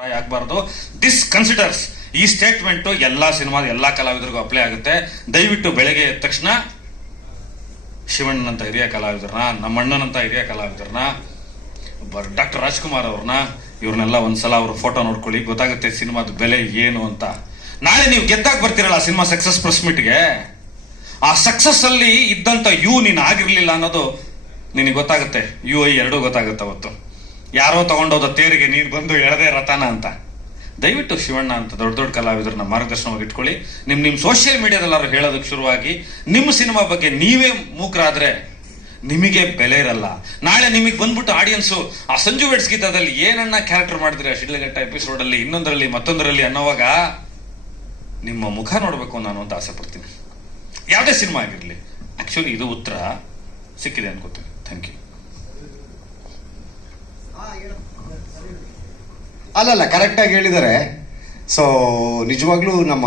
ಆಗ್ಬಾರ್ದು. This considers, ಈ statement ಎಲ್ಲಾ ಸಿನಿಮಾದ ಎಲ್ಲಾ ಕಲಾವಿದರಿಗೂ ಅಪ್ಲೈ ಆಗುತ್ತೆ. ದಯವಿಟ್ಟು ಬೆಳಗ್ಗೆ ಎದ್ದ ತಕ್ಷಣ ಶಿವಣ್ಣನಂತ ಹಿರಿಯ ಕಲಾವಿದರನ್ನ, ನಮ್ಮಣ್ಣನಂತ ಹಿರಿಯ ಕಲಾವಿದರನ್ನ, ಡಾಕ್ಟರ್ ರಾಜ್ಕುಮಾರ್ ಅವ್ರನ್ನ, ಇವ್ರನ್ನೆಲ್ಲ ಒಂದ್ಸಲ ಅವ್ರ ಫೋಟೋ ನೋಡ್ಕೊಳ್ಳಿ, ಗೊತ್ತಾಗುತ್ತೆ ಸಿನಿಮಾದ ಬೆಲೆ ಏನು ಅಂತ. ನಾಳೆ ನೀವು ಗೆದ್ದಾಗ ಬರ್ತೀರಲ್ಲ ಸಿನಿಮಾ ಸಕ್ಸಸ್ ಪ್ರೆಸ್ ಮೀಟ್ಗೆ, ಆ ಸಕ್ಸಸ್ ಅಲ್ಲಿ ಇದ್ದಂತ ನೀನು ಆಗಿರ್ಲಿಲ್ಲ ಅನ್ನೋದು ನಿನಗೆ ಗೊತ್ತಾಗುತ್ತೆ. UI ಎರಡೂ ಗೊತ್ತಾಗುತ್ತೆ. ಅವತ್ತು ಯಾರೋ ತಗೊಂಡೋದ ತೇರಿಗೆ ನೀನು ಬಂದು ಎಳೆದೇ ರಥನ ಅಂತ. ದಯವಿಟ್ಟು ಶಿವಣ್ಣ ಅಂತ ದೊಡ್ಡ ದೊಡ್ಡ ಕಲಾವಿದರನ್ನ ಮಾರ್ಗದರ್ಶನವಾಗಿ ಇಟ್ಕೊಳ್ಳಿ. ನಿಮ್ ಸೋಷಿಯಲ್ ಮೀಡಿಯಾದಲ್ಲಾರು ಹೇಳೋದಕ್ಕೆ ಶುರುವಾಗಿ ನಿಮ್ಮ ಸಿನಿಮಾ ಬಗ್ಗೆ ನೀವೇ ಮೂಕರಾದ್ರೆ ನಿಮಗೆ ಬೆಲೆ ಇರಲ್ಲ. ನಾಳೆ ನಿಮಗೆ ಬಂದ್ಬಿಟ್ಟು ಆಡಿಯನ್ಸು ಆ ಸಂಜು ವೆಡ್ಸ್ ಗೀತದಲ್ಲಿ ಏನನ್ನ ಕ್ಯಾರೆಕ್ಟರ್ ಮಾಡಿದ್ರೆ ಶಿಡ್ಲಘಟ್ಟ ಎಪಿಸೋಡ್ ಅಲ್ಲಿ, ಇನ್ನೊಂದರಲ್ಲಿ, ಮತ್ತೊಂದರಲ್ಲಿ ಅನ್ನೋವಾಗ ನಿಮ್ಮ ಮುಖ ನೋಡ್ಬೇಕು ನಾನು ಅಂತ ಆಸೆ ಪಡ್ತೀನಿ. ಯಾವುದೇ ಸಿನಿಮಾ ಆಗಿರ್ಲಿ. ಆಕ್ಚುಲಿ ಇದು ಉತ್ತರ ಸಿಕ್ಕಿದೆ ಅನ್ಕೋತೀನಿ. Thank you. ಅಲ್ಲಲ್ಲ, ಕರೆಕ್ಟಾಗಿ ಹೇಳಿದ್ದಾರೆ. ಸೊ ನಿಜವಾಗ್ಲೂ ನಮ್ಮ